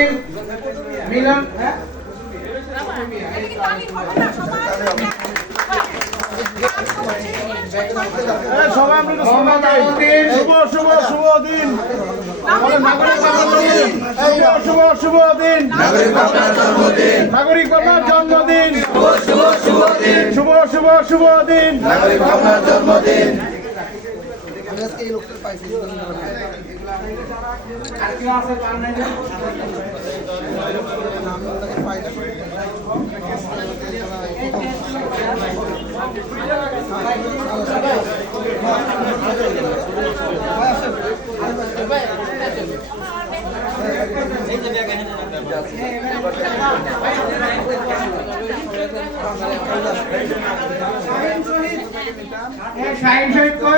উদ্দিন মিলন হ্যাঁ? সবাই আমরা মোহাম্মদ আলাউদ্দিন শুভ শুভ শুভ দিন। শুভ শুভ শুভ দিন। নাগরিক বাবার জন্মদিন। শুভ শুভ শুভ দিন আর কেউ আছে পান নাই না? শহীদ কই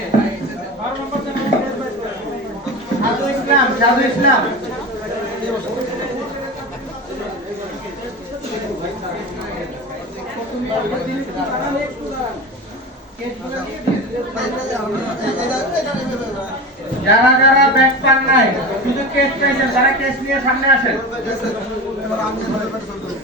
সাধু ইসলাম সাধু ইসলাম। যারা যারা ব্যাগ পান নাই, শুধু কেস পেয়েছেন তারা কেস নিয়ে সামনে আসেন।